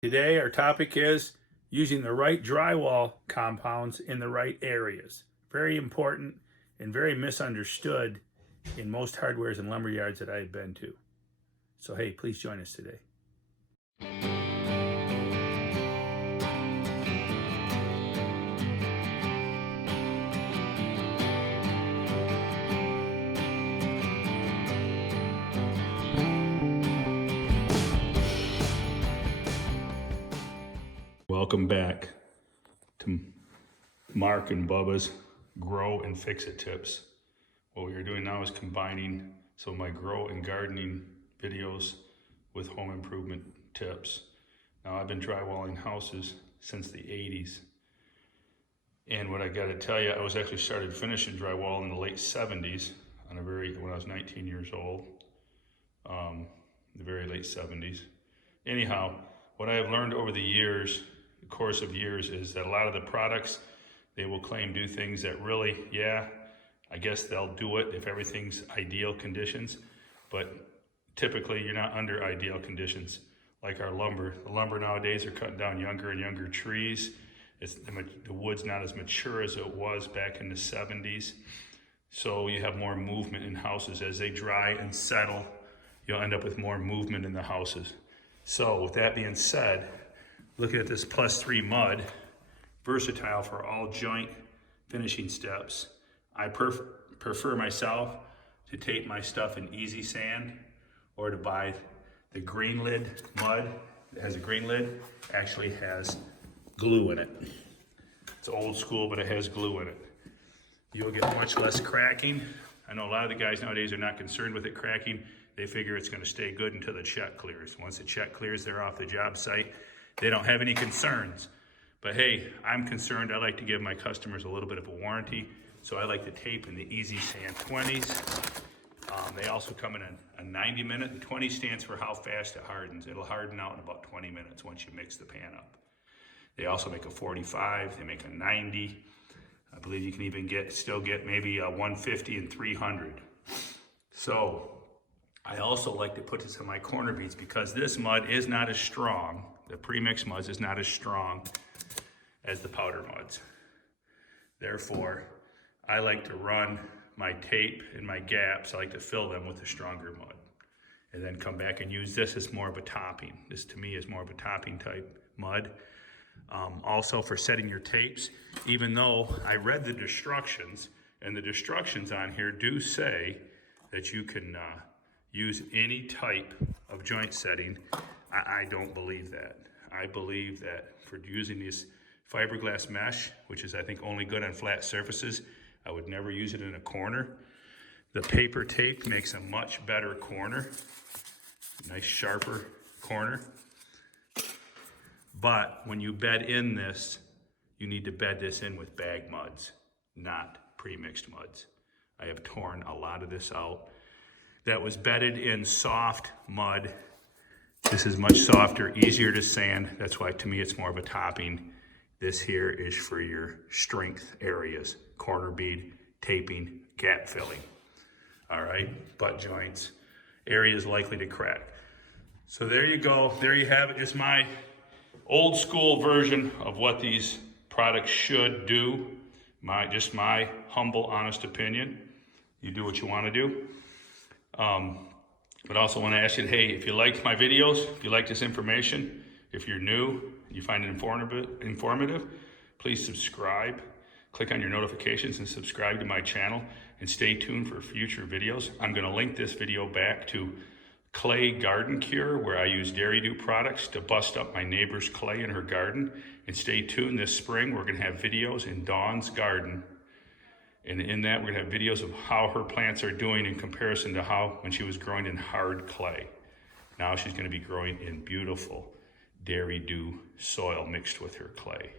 Today, our topic is using the right drywall compounds in the right areas. Very important and very misunderstood in most hardwares and lumber yards that I've been to. So, hey, please join us today. Welcome back to Mark and Bubba's Grow and Fix-It tips. What we are doing now is combining some of my grow and gardening videos with home improvement tips. Now, I've been drywalling houses since the 80s. And what I got to tell you, I was actually started finishing drywall in the late 70s when I was 19 years old, the very late 70s. Anyhow, what I have learned over the course of years, is that a lot of the products, they will claim do things that really, I guess they'll do it if everything's ideal conditions, but typically you're not under ideal conditions. Like our lumber. The lumber nowadays are cutting down younger and younger trees. The wood's not as mature as it was back in the 70s. So you have more movement in houses. As they dry and settle, you'll end up with more movement in the houses. So with that being said, looking at this +3 mud, versatile for all joint finishing steps. I prefer myself to tape my stuff in easy sand, or to buy the green lid mud. It has a green lid, actually has glue in it. It's old school, but it has glue in it. You'll get much less cracking. I know a lot of the guys nowadays are not concerned with it cracking. They figure it's going to stay good until the check clears. Once the check clears, they're off the job site. They don't have any concerns. But hey, I'm concerned. I like to give my customers a little bit of a warranty. So I like to tape in the Easy Sand 20s. They also come in a 90 minute. The 20 stands for how fast it hardens. It'll harden out in about 20 minutes once you mix the pan up. They also make a 45, they make a 90. I believe you can even still get maybe a 150 and 300. So I also like to put this in my corner beads, because this mud is not as strong. The pre-mixed muds is not as strong as the powder muds. Therefore, I like to run my tape and my gaps. I like to fill them with the stronger mud, and then come back and use this as more of a topping. This to me is more of a topping type mud. Also for setting your tapes, even though I read the instructions, and the instructions on here do say that you can use any type of joint setting, I don't believe that. I believe that for using this fiberglass mesh, which is I think only good on flat surfaces, I would never use it in a corner. The paper tape makes a much better corner, nice sharper corner. But when you bed in this, you need to bed this in with bag muds, not pre-mixed muds. I have torn a lot of this out. That was bedded in soft mud. This is much softer, easier to sand. That's why to me it's more of a topping. This here is for your strength areas, corner bead, taping, gap filling. All right, butt joints, areas likely to crack. So there you go, there you have it. It's my old school version of what these products should do. Just my humble, honest opinion. You do what you want to do. But also want to ask you, hey, if you liked my videos, if you like this information, if you're new, you find it informative, please subscribe. Click on your notifications and subscribe to my channel, and stay tuned for future videos. I'm going to link this video back to Clay Garden Cure, where I use Dairy Dew products to bust up my neighbor's clay in her garden. And stay tuned this spring, we're going to have videos in Dawn's garden. And in that, we're going to have videos of how her plants are doing in comparison to how when she was growing in hard clay. Now she's going to be growing in beautiful Dairy Dew soil mixed with her clay.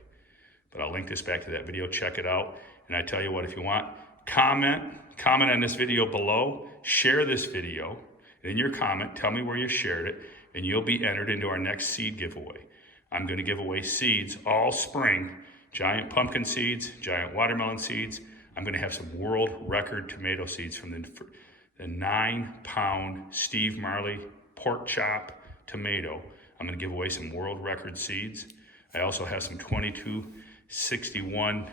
But I'll link this back to that video. Check it out. And I tell you what, if you want, comment on this video below. Share this video. And in your comment, tell me where you shared it, and you'll be entered into our next seed giveaway. I'm going to give away seeds all spring. Giant pumpkin seeds, giant watermelon seeds. I'm going to have some world record tomato seeds from the 9-pound Steve Marley pork chop tomato. I'm gonna give away some world record seeds. I also have some 2261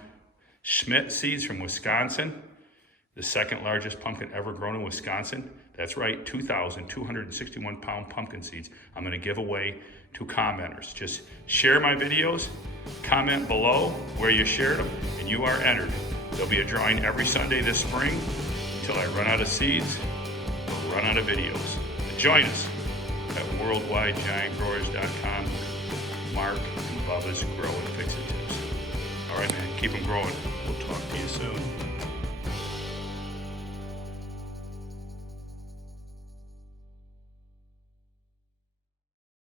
Schmidt seeds from Wisconsin, the second largest pumpkin ever grown in Wisconsin. That's right, 2,261 pound pumpkin seeds I'm gonna give away to commenters. Just share my videos, comment below where you shared them, and you are entered. There'll be a drawing every Sunday this spring until I run out of seeds or run out of videos. But join us at worldwidegiantgrowers.com. Mark and Bubba's Grow and Fix It Tips. All right, man, keep them growing. We'll talk to you soon.